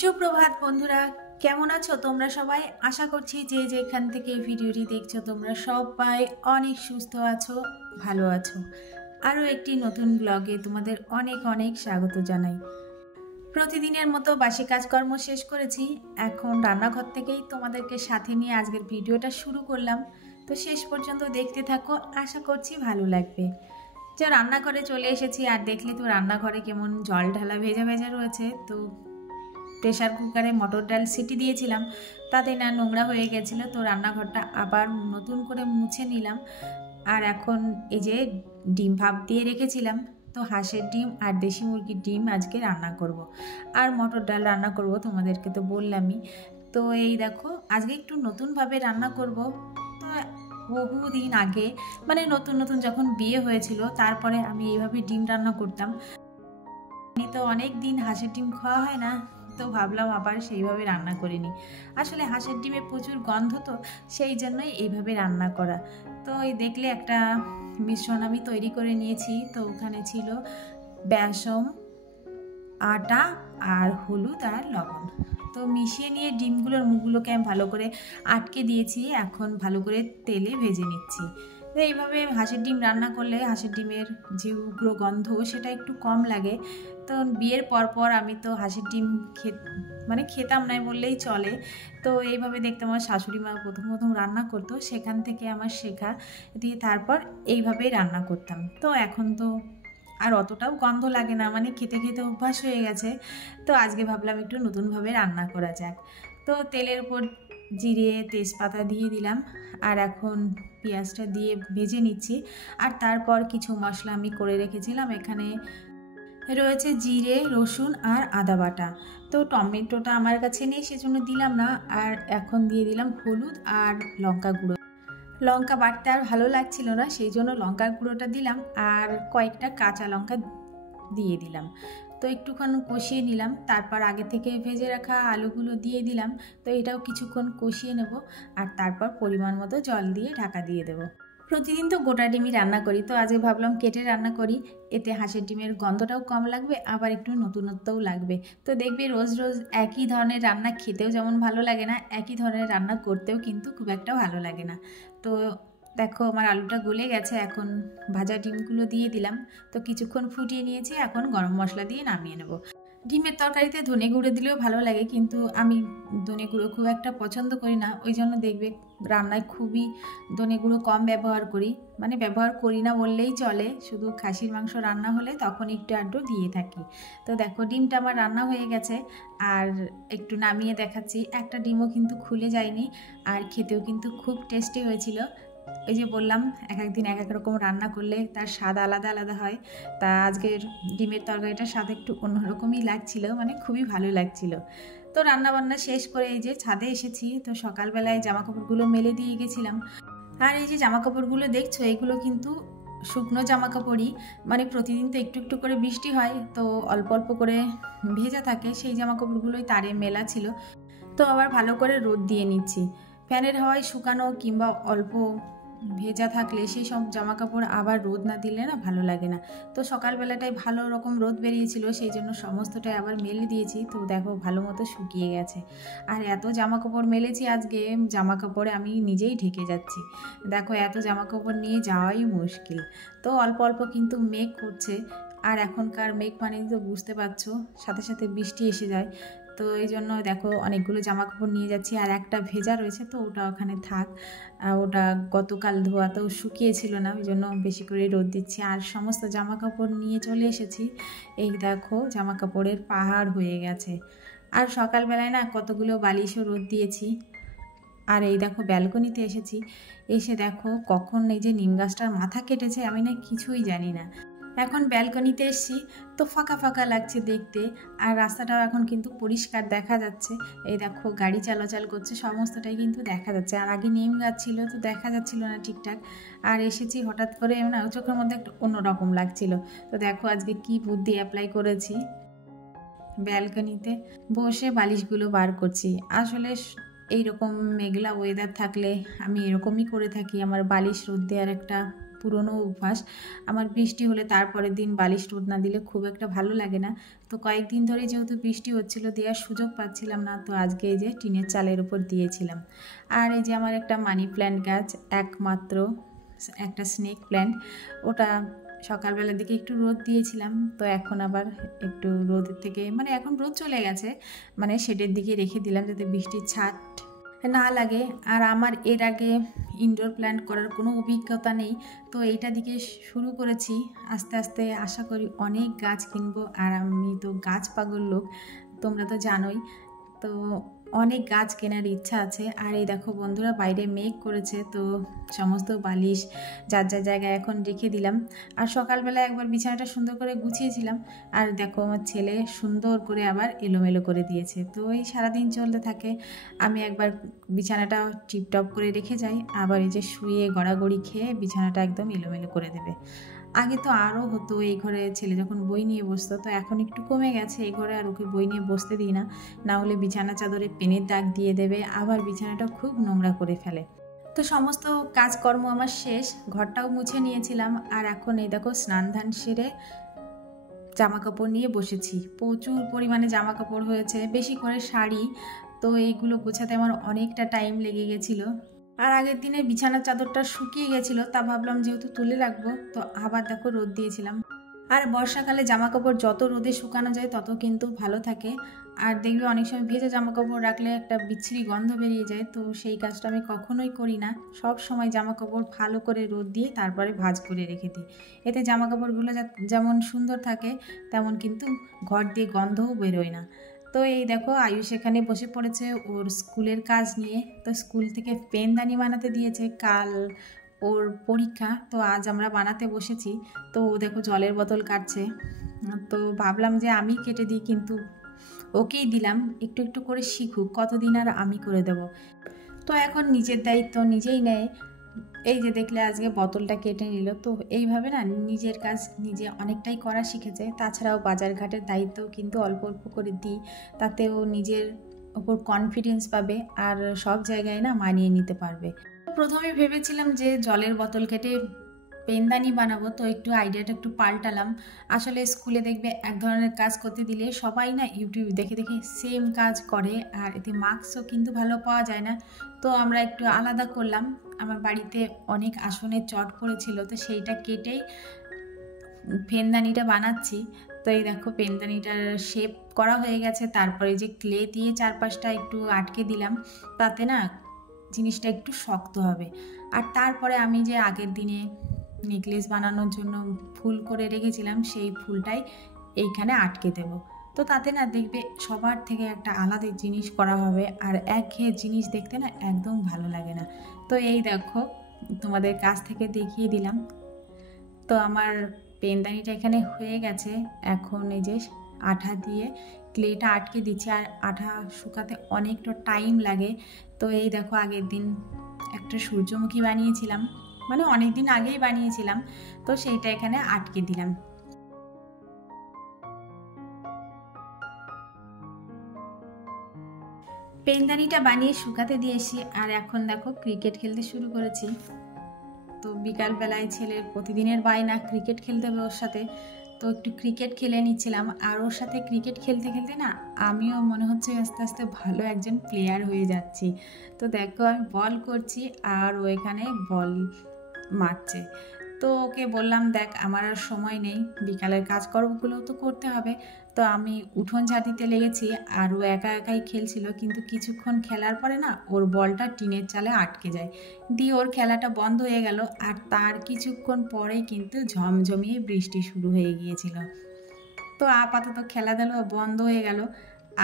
সুপ্রভাত বন্ধুরা, কেমন আছো তোমরা সবাই? আশা করছি যে যেখান থেকে এই ভিডিওটি দেখছো তোমরা সবাই অনেক সুস্থ আছো, ভালো আছো। আরও একটি নতুন ব্লগে তোমাদের অনেক অনেক স্বাগত জানাই। প্রতিদিনের মতো বাসি কাজকর্ম শেষ করেছি, এখন রান্নাঘর থেকেই তোমাদেরকে সাথে নিয়ে আজকের ভিডিওটা শুরু করলাম। তো শেষ পর্যন্ত দেখতে থাকো, আশা করছি ভালো লাগবে। যে রান্নাঘরে চলে এসেছি আর দেখলে তো রান্নাঘরে কেমন জল ঢালা ভেজা ভেজা রয়েছে। তো প্রেশার কুকারে মটর ডাল সিটি দিয়েছিলাম, তাতে না নোংরা হয়ে গেছিলো, তো রান্নাঘরটা আবার নতুন করে মুছে নিলাম। আর এখন এই যে ডিম ভাপ দিয়ে রেখেছিলাম, তো হাঁসের ডিম আর দেশি মুরগির ডিম আজকে রান্না করব। আর মটর ডাল রান্না করব, তোমাদেরকে তো বললামই। তো এই দেখো আজকে একটু নতুনভাবে রান্না করব। তো বহুদিন আগে মানে নতুন নতুন যখন বিয়ে হয়েছিল তারপরে আমি এইভাবে ডিম রান্না করতাম। তো অনেক দিন হাঁসের ডিম খাওয়া হয় না, তো ভাবলাম আবার সেইভাবে রান্না করে নিই। আসলে হাঁসের ডিমে প্রচুর গন্ধ, তো সেই জন্যই এইভাবে রান্না করা। তো এই দেখলে একটা মিশ্রণ আমি তৈরি করে নিয়েছি। তো ওখানে ছিল বেসন, আটা আর হলুদ আর লবণ। তো মিশিয়ে নিয়ে ডিমগুলোর মুখগুলোকে আমি ভালো করে আটকে দিয়েছি, এখন ভালো করে তেলে ভেজে নিচ্ছি। তো এইভাবে হাঁসের ডিম রান্না করলে হাঁসের ডিমের যে উগ্র গন্ধ সেটা একটু কম লাগে। তো বিয়ের পর আমি তো হাঁসের ডিম খেতাম না বললেই চলে। তো এইভাবে দেখতাম আমার শাশুড়ি মা প্রথম রান্না করতো, সেখান থেকে আমার শেখা, দিয়ে তারপর এইভাবেই রান্না করতাম। তো এখন তো আর অতটাও গন্ধ লাগে না, খেতে খেতে অভ্যাস হয়ে গেছে। তো আজকে ভাবলাম একটু নতুনভাবে রান্না করা যাক। তো তেলের উপর জিরে তেজপাতা দিয়ে দিলাম, আর এখন পেঁয়াজটা দিয়ে ভেজে নিচ্ছি। আর তারপর কিছু মশলা আমি করে রেখেছিলাম, এখানে রয়েছে জিরে, রসুন আর আদা বাটা। তো টমেটোটা আমার কাছে নেই সেজন্য দিলাম না। আর এখন দিয়ে দিলাম হলুদ আর লঙ্কা গুঁড়ো। লঙ্কা বাটতে আর ভালো লাগছিল না, সেই জন্য লঙ্কার গুঁড়োটা দিলাম, আর কয়েকটা কাঁচা লঙ্কা দিয়ে দিলাম। তো একটুক্ষণ কষিয়ে নিলাম, তারপর আগে থেকে ভেজে রাখা আলুগুলো দিয়ে দিলাম। তো এটাও কিছুক্ষণ কষিয়ে নেব, আর তারপর পরিমাণ মতো জল দিয়ে ঢাকা দিয়ে দেবো। প্রতিদিন তো গোটা ডিমই রান্না করি, তো আজকে ভাবলাম কেটে রান্না করি, এতে হাঁসের ডিমের গন্ধটাও কম লাগবে, আবার একটু নতুনত্বও লাগবে। তো দেখবে রোজ রোজ একই ধরনের রান্না খেতেও যেমন ভালো লাগে না, একই ধরনের রান্না করতেও কিন্তু খুব একটা ভালো লাগে না। তো দেখো আমার আলুটা গলে গেছে, এখন ভাজা ডিমগুলো দিয়ে দিলাম। তো কিছুক্ষণ ফুটিয়ে নিয়েছি, এখন গরম মশলা দিয়ে নামিয়ে নেব। ডিমের তরকারিতে ধনে গুঁড়ো দিলেও ভালো লাগে, কিন্তু আমি ধনে গুঁড়ো খুব একটা পছন্দ করি না, ওই জন্য দেখবে রান্নায় খুবই ধনে গুঁড়ো কম ব্যবহার করি, ব্যবহার করি না বললেই চলে। শুধু খাসির মাংস রান্না হলে তখন একটু আধটু দিয়ে থাকি। তো দেখো ডিমটা আমার রান্না হয়ে গেছে, আর একটু নামিয়ে দেখাচ্ছি। একটা ডিমও কিন্তু খুলে যায়নি, আর খেতেও কিন্তু খুব টেস্টি হয়েছিল। ওই যে বললাম এক একদিন এক এক রকম রান্না করলে তার স্বাদ আলাদা আলাদা হয়। তা আজকের ডিমের তরকারিটার স্বাদ একটু অন্যরকমই লাগছিল, খুবই ভালো লাগছিল। তো রান্নাবান্না শেষ করে এই যে ছাদে এসেছি। তো সকালবেলায় জামাকাপড়গুলো মেলে দিয়ে গেছিলাম, আর এই যে জামাকাপড়গুলো দেখছো এগুলো কিন্তু শুকনো জামাকাপড়ই, প্রতিদিন তো একটু একটু করে বৃষ্টি হয়, তো অল্প অল্প করে ভেজা থাকে, সেই জামাকাপড়গুলোই তারে মেলা ছিল। তো আবার ভালো করে রোদ দিয়ে নিচ্ছি। ফ্যানের হাওয়ায় শুকানো কিংবা অল্প ভেজা থাকলে সেই সব জামাকাপড় আবার রোদ না দিলে না ভালো লাগে না। তো সকালবেলাটায় ভালো রকম রোদ বেরিয়েছিল, সেই জন্য সমস্তটাই আবার মেলে দিয়েছি। তো দেখো ভালো মতো শুকিয়ে গেছে। আর এত জামাকাপড় মেলেছি আজকে, জামাকাপড়ে আমি নিজেই ঢেকে যাচ্ছি। দেখো এত জামাকাপড় নিয়ে যাওয়াই মুশকিল। তো অল্প অল্প কিন্তু মেঘ করছে, আর এখনকার মেঘ তো বুঝতে পারছো, সাথে সাথে বৃষ্টি এসে যায়। তো এই জন্য দেখো অনেকগুলো জামাকাপড় নিয়ে যাচ্ছি, আর একটা ভেজা রয়েছে, তো ওটা ওখানে থাক। ওটা গতকাল ধোয়াতেও শুকিয়েছিল না, ওই জন্য বেশি করে রোদ দিচ্ছি। আর সমস্ত জামাকাপড় নিয়ে চলে এসেছি। এই দেখো জামাকাপড়ের পাহাড় হয়ে গেছে। আর সকালবেলায় না কতগুলো বালিশও রোদ দিয়েছি। আর এই দেখো ব্যালকনিতে এসেছি, এসে দেখো কখন এই যে নিম গাছটার মাথা কেটেছে আমি না কিছুই জানি না। এখন ব্যালকনিতে এসেছি, তো ফাঁকা ফাঁকা লাগছে দেখতে, আর রাস্তাটাও এখন কিন্তু পরিষ্কার দেখা যাচ্ছে। এই দেখো গাড়ি চলাচল করছে, সমস্তটাই কিন্তু দেখা যাচ্ছে। আর আগে নিম গাছ ছিল, তো দেখা যাচ্ছিল না ঠিকঠাক। আর এসেছি হঠাৎ করে না, চোখের মধ্যে একটা অন্যরকম লাগছিল। তো দেখো আজকে কি বুদ্ধি অ্যাপ্লাই করেছি, ব্যালকনিতে বসে বালিশগুলো বার করছি। আসলে এইরকম মেঘলা ওয়েদার থাকলে আমি এরকমই করে থাকি, আমার বালিশ রোদ দেওয়ার একটা পুরনো অভ্যাস। আমার বৃষ্টি হলে তারপরের দিন বালিশ রোদ না দিলে খুব একটা ভালো লাগে না। তো কয়েকদিন ধরে যেহেতু বৃষ্টি হচ্ছিল, দেওয়ার সুযোগ পাচ্ছিলাম না, তো আজকে এই যে টিনের চালের উপর দিয়েছিলাম। আর এই যে আমার একটা মানি প্ল্যান্ট গাছ, একমাত্র একটা স্নেক প্ল্যান্ট, ওটা সকালবেলার দিকে একটু রোদ দিয়েছিলাম, তো এখন আবার একটু রোদের থেকে মানে এখন রোদ চলে গেছে, মানে শেডের দিকে রেখে দিলাম যাতে বৃষ্টির ছাট না লাগে। আর আমার এর আগে ইনডোর প্ল্যান্ট করার কোনো অভিজ্ঞতা নেই, তো এইটা দিকে শুরু করেছি। আস্তে আস্তে আশা করি অনেক গাছ কিনবো। আর আমি তো গাছ পাগল লোক, তোমরা তো জানোই, তো অনেক গাছ কেনার ইচ্ছা আছে। আর এই দেখো বন্ধুরা, বাইরে মেঘ করেছে, তো সমস্ত বালিশ যার যার জায়গায় এখন রেখে দিলাম। আর সকালবেলা একবার বিছানাটা সুন্দর করে গুছিয়েছিলাম, আর দেখো আমার ছেলে সুন্দর করে আবার এলোমেলো করে দিয়েছে। তো এই সারাদিন চলতে থাকে, আমি একবার বিছানাটা টিপটপ করে রেখে যাই, আবার এই যে শুয়ে গড়াগড়ি খেয়ে বিছানাটা একদম এলোমেলো করে দেবে। আগে তো আরও হতো, এই ঘরে ছেলে যখন বই নিয়ে বসতো, তো এখন একটু কমে গেছে, এই ঘরে আর ওকে বই নিয়ে বসতে দিই না, না হলে বিছানা চাদরে পেনের দাগ দিয়ে দেবে, আবার বিছানাটা খুব নোংরা করে ফেলে। তো সমস্ত কাজকর্ম আমার শেষ, ঘরটাও মুছে নিয়েছিলাম। আর এখন এই দেখো স্নান ধান সেরে জামা কাপড় নিয়ে বসেছি। প্রচুর পরিমাণে জামা কাপড় হয়েছে, বেশি করে শাড়ি, তো এইগুলো গোছাতে আমার অনেকটা টাইম লেগে গেছিলো। আর আগের দিনে বিছানার চাদরটা শুকিয়ে গেছিলো, তা ভাবলাম যেহেতু তুলে রাখবো, তো আবার দেখো রোদ দিয়েছিলাম। আর বর্ষাকালে জামা কাপড় যত রোদে শুকানো যায় তত কিন্তু ভালো থাকে। আর দেখবে অনেক সময় ভেজা জামা কাপড় রাখলে একটা বিচ্ছিরি গন্ধ বেরিয়ে যায়, তো সেই কাজটা আমি কখনোই করি না। সব সময় জামা কাপড় ভালো করে রোদ দিয়ে তারপরে ভাঁজ করে রেখে দিই, এতে জামা কাপড়গুলো যেমন সুন্দর থাকে, তেমন কিন্তু ঘর দিয়ে গন্ধও বেরোয় না। তো এই দেখো আয়ুষ এখানে বসে পড়েছে ওর স্কুলের কাজ নিয়ে। তো স্কুল থেকে পেনদানি বানাতে দিয়েছে, কাল ওর পরীক্ষা, তো আজ আমরা বানাতে বসেছি। তো ও দেখো জলের বোতল কাটছে, তো ভাবলাম যে আমি কেটে দিই, কিন্তু ওকেই দিলাম, একটু একটু করে শিখুক, কতদিন আর আমি করে দেব। তো এখন নিজের দায়িত্ব নিজেই নেয়। এই যে দেখলে আজকে বোতলটা কেটে নিল, তো এইভাবে না নিজের কাজ নিজে অনেকটাই করা শিখেছে। তাছাড়াও বাজার ঘাটের দায়িত্বও কিন্তু অল্প অল্প করে দিই, তাতেও নিজের ওপর কনফিডেন্স পাবে আর সব জায়গায় না মানিয়ে নিতে পারবে। প্রথমে ভেবেছিলাম যে জলের বোতল কেটে পেনদানি বানাবো, তো একটু আইডিয়াটা একটু পাল্টালাম। আসলে স্কুলে দেখবে এক ধরনের কাজ করতে দিলে সবাই না ইউটিউব দেখে দেখে সেম কাজ করে, আর এতে মার্কসও কিন্তু ভালো পাওয়া যায় না। তো আমরা একটু আলাদা করলাম। আমার বাড়িতে অনেক আসনের চট পড়েছিল, তো সেইটা কেটেই পেনদানিটা বানাচ্ছি। তো এই দেখো পেনদানিটার শেপ করা হয়ে গেছে, তারপরে যে ক্লে দিয়ে চারপাশটা একটু আটকে দিলাম, তাতে না জিনিসটা একটু শক্ত হবে। আর তারপরে আমি যে আগের দিনে নেকলেস বানানোর জন্য ফুল করে রেখেছিলাম, সেই ফুলটাই এইখানে আটকে দেব। তো তাতে না দেখবে সবার থেকে একটা আলাদা জিনিস করা হবে, আর একঘেয়ে জিনিস দেখতে না একদম ভালো লাগে না। তো এই দেখো তোমাদের কাছ থেকে দেখিয়ে দিলাম। তো আমার পেনদানিটা এখানে হয়ে গেছে, এখন এই যে আঠা দিয়ে ক্লেটা আটকে দিচ্ছি। আর আঠা শুকাতে অনেকটা টাইম লাগে। তো এই দেখো আগের দিন একটা সূর্যমুখী বানিয়েছিলাম, মানে অনেক দিন আগেই বানিয়েছিলাম, তো সেইটা এখানে আটকে দিলাম। পেনদানিটা বানিয়ে শুকাতে দিয়েছি, আর এখন দেখো ক্রিকেট খেলতে শুরু করেছি। তো বিকালবেলায় ছেলের প্রতিদিনের বায়না ক্রিকেট খেলতে হবে ওর সাথে, তো একটু ক্রিকেট খেলে নিচ্ছিলাম। আর ওর সাথে ক্রিকেট খেলতে খেলতে না আমিও মনে হচ্ছে আস্তে আস্তে ভালো একজন প্লেয়ার হয়ে যাচ্ছি। তো দেখো আমি বল করছি আর ও এখানে বল মারছে। তো ওকে বললাম দেখ আমার আর সময় নেই, বিকালের কাজকর্মগুলোও তো করতে হবে। তো আমি উঠোন ঝাড় দিতে লেগেছি, আর ও একা একাই খেলছিল, কিন্তু কিছুক্ষণ খেলার পরে না ওর বলটা টিনের চালে আটকে যায়, দিয়ে ওর খেলাটা বন্ধ হয়ে গেল। আর তার কিছুক্ষণ পরেই কিন্তু ঝমঝমিয়ে বৃষ্টি শুরু হয়ে গিয়েছিল। তো আপাতত খেলাধুলা বন্ধ হয়ে গেল,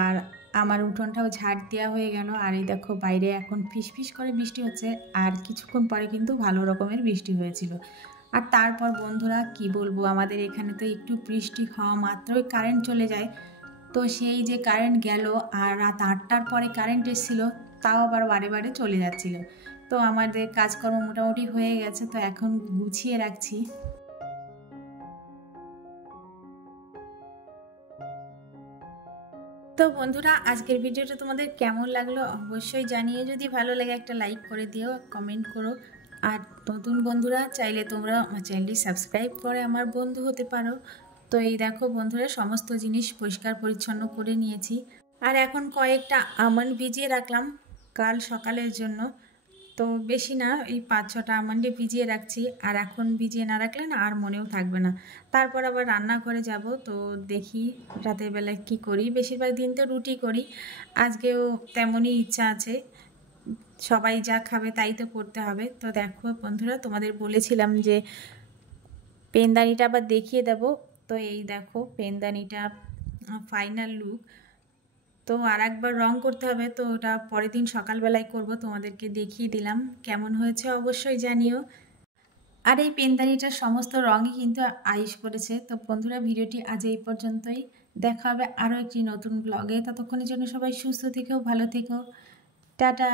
আর আমার উঠোনটাও ঝাড় দেওয়া হয়ে গেল। আর এই দেখো বাইরে এখন ফিসফিস করে বৃষ্টি হচ্ছে, আর কিছুক্ষণ পরে কিন্তু ভালো রকমের বৃষ্টি হয়েছিল। আর তারপর বন্ধুরা কি বলবো, আমাদের এখানে তো একটু বৃষ্টি হওয়া মাত্রই কারেন্ট চলে যায়। তো সেই যে কারেন্ট গেল, আর রাত 8টার পরে কারেন্ট এসেছিল, তাও আবার বারে বারে চলে যাচ্ছিল। তো আমাদের কাজকর্ম মোটামুটি হয়ে গেছে, তো এখন গুছিয়ে রাখছি। তো বন্ধুরা আজকের ভিডিওটা তোমাদের কেমন লাগলো অবশ্যই জানিয়ে, যদি ভালো লাগে একটা লাইক করে দিও, কমেন্ট করো। আর নতুন বন্ধুরা চাইলে তোমরা আমার চ্যানেলটি সাবস্ক্রাইব করে আমার বন্ধু হতে পারো। তো এই দেখো বন্ধুরা, সমস্ত জিনিস পরিষ্কার পরিচ্ছন্ন করে নিয়েছি। আর এখন কয়েকটা আমন্ড ভিজিয়ে রাখলাম কাল সকালের জন্য। তো বেশি না, এই 5-6টা আমন্ডে ভিজিয়ে রাখছি। আর এখন ভিজিয়ে না রাখলে না আর মনেও থাকবে না। তারপর আবার রান্নাঘরে যাব, তো দেখি রাতের বেলায় কী করি। বেশিরভাগ দিন তো রুটি করি, আজকেও তেমনই ইচ্ছা আছে। সবাই যা খাবে তাই তো করতে হবে। তো দেখো বন্ধুরা, তোমাদের বলেছিলাম যে পেনদানিটা আবার দেখিয়ে দেব। তো এই দেখো পেনদানিটা ফাইনাল লুক। তো আর একবার রং করতে হবে, তো ওটা পরের দিন সকালবেলায় করব। তোমাদেরকে দেখিয়ে দিলাম, কেমন হয়েছে অবশ্যই জানিও। আর এই পেনদানিটার সমস্ত রঙই কিন্তু আয়ুষ করেছে। তো বন্ধুরা, ভিডিওটি আজ এই পর্যন্তই। দেখা হবে আরও একটি নতুন ব্লগে। ততক্ষণের জন্য সবাই সুস্থ থেকো, ভালো থেকো, টাটা।